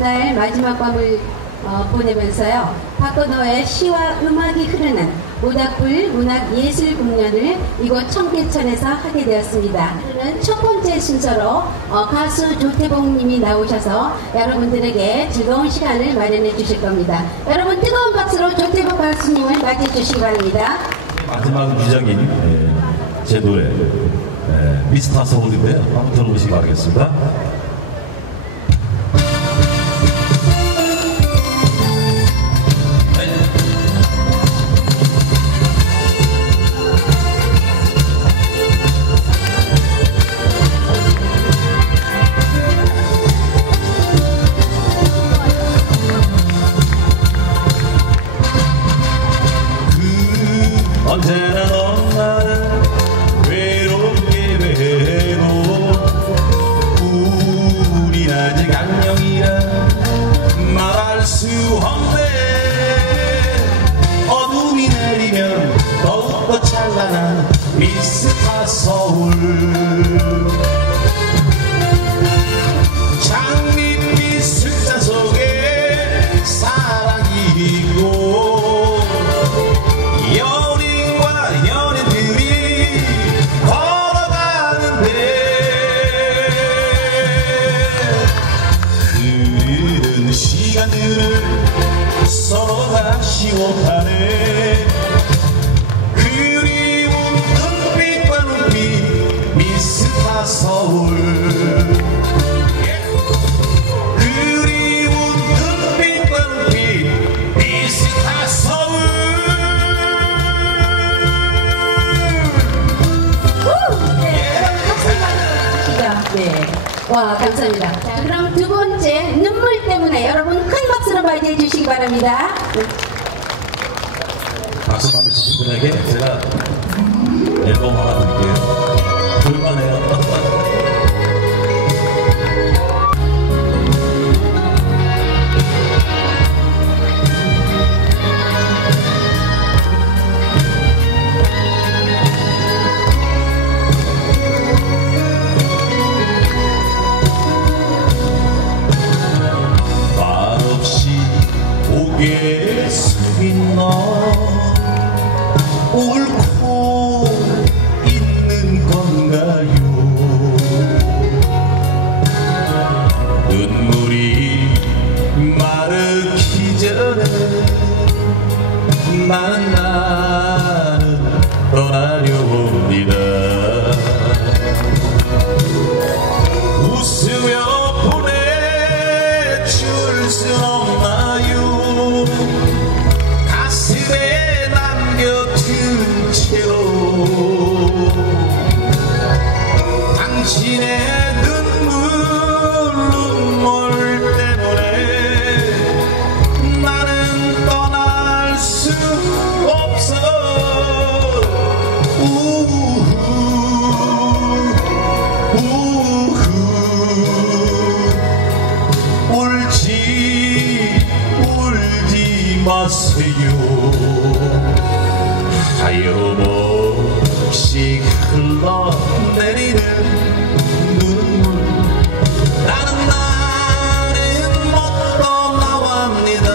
날 마지막 밤을 보내면서요. 박건호의 시와 음악이 흐르는 모닥불 문학예술 공연을 이곳 청계천에서 하게 되었습니다. 오늘은 첫 번째 순서로 가수 조태봉님이 나오셔서 여러분들에게 즐거운 시간을 마련해 주실 겁니다. 여러분 뜨거운 박수로 조태봉 가수님을 맞이해 주시기 바랍니다. 마지막 미적인 제 노래 미스터 서울인데요. 한번 들어보시기 바라겠습니다. 언제나 넌 나를 외롭게 외로 우린 아직 안녕이라 말할 수 없네. 어둠이 내리면 더욱더 찬란한 미스터 서울 장밋빛 숫자 속에 사랑이 있고 시간들을 서로가 시옷하네. 그리운 눈빛과 눈빛 미스터 서울 그리운 눈빛과 눈빛 미스터 서울. 네. 와, 감사합니다. 자, 그럼 두 번째 눈물 때문에 여러분 큰 박수로 맞이해 주시기 바랍니다. 박수 많이 주신 분에게 제가 앨범 하나 드릴게요. 볼만해요. 고개 숙인 너 옳고 있는 건가요? 눈물이 마르기 전에 나는 떠나려옵니다. 웃으며 보내줄 수 없나요? 가슴에 남겨둔 채로 당신의 눈물 때문에 나는 떠날 수 없어. 울지 마세요. 하염없이 흘러내리는 눈물 나는 못 떠나옵니다.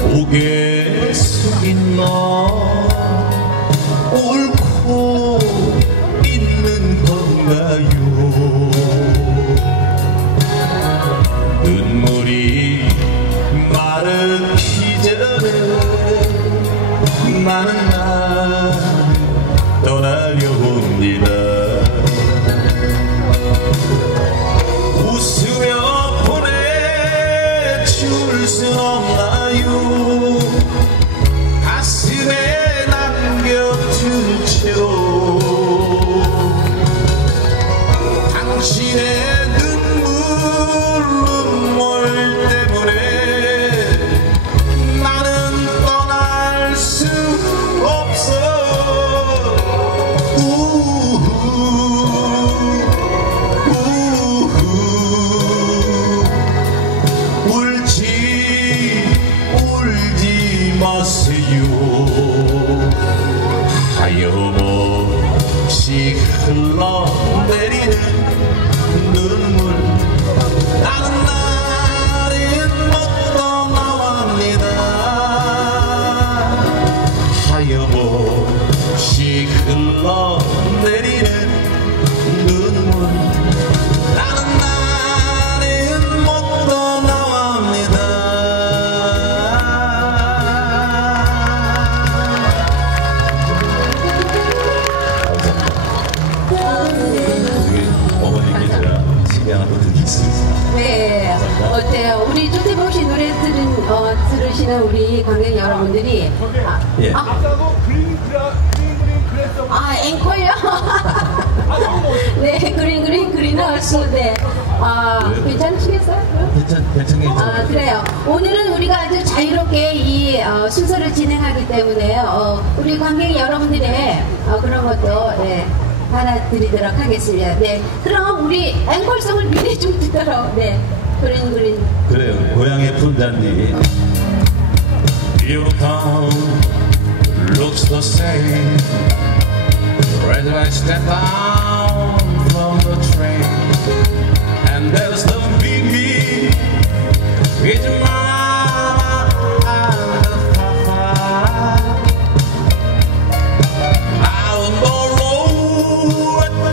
고개 숙인 너 옳고 있는 건가요? 눈물이 마르기 전에 나는 떠나려옵니다. 웃으며 보내줄 수 없나요? 가슴에 남겨둔 채로 당신의 눈물로 들으시는 우리 관객 여러분들이 예. 앵콜요? 네, 그린하우스. 네. 괜찮으시겠어요? 괜찮겠죠. 그래요. 오늘은 우리가 아주 자유롭게 이 순서를 진행하기 때문에 우리 관객 여러분들의 그런 것도 받아드리도록 하겠습니다. 네. 그럼 우리 앵콜송을 미리 좀 듣도록. 네. 그린. 그래요. 고향의 푼잔디. Your town looks the same. As I step down from the train, and there's the baby with mama and papa. Out the road, the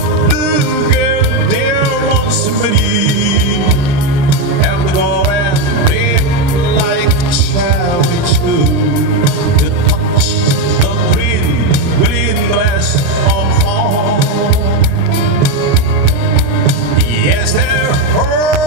girl there wants me. Have to go and live like cherry tree. To touch the green grass of home. Yes, there are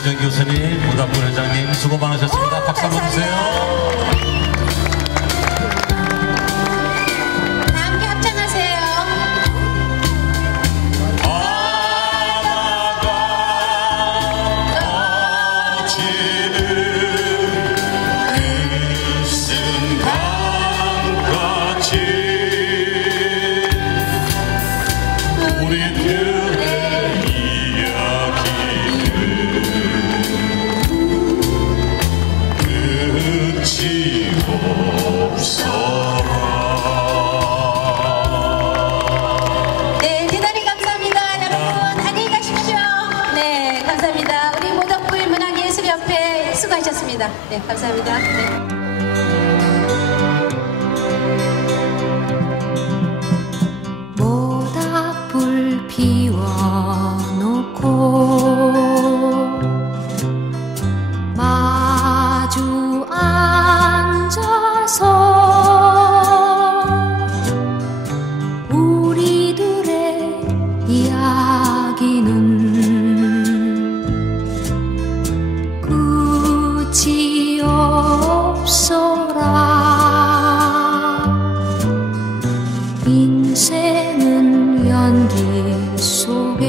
김희정 교수님, 모닥불 회장님 수고 많으셨습니다. 박수 한번 주세요. 다 함께 합창하세요. 네, 대단히 감사합니다. 여러분, 안녕히 가십시오. 네, 감사합니다. 우리 모닥불 문화예술협회 수고하셨습니다. 네, 감사합니다. 네. 모닥불 피워놓고 마주 앉아서 우리들의 이야기는 끝이 없어라. 인생은 연기 속에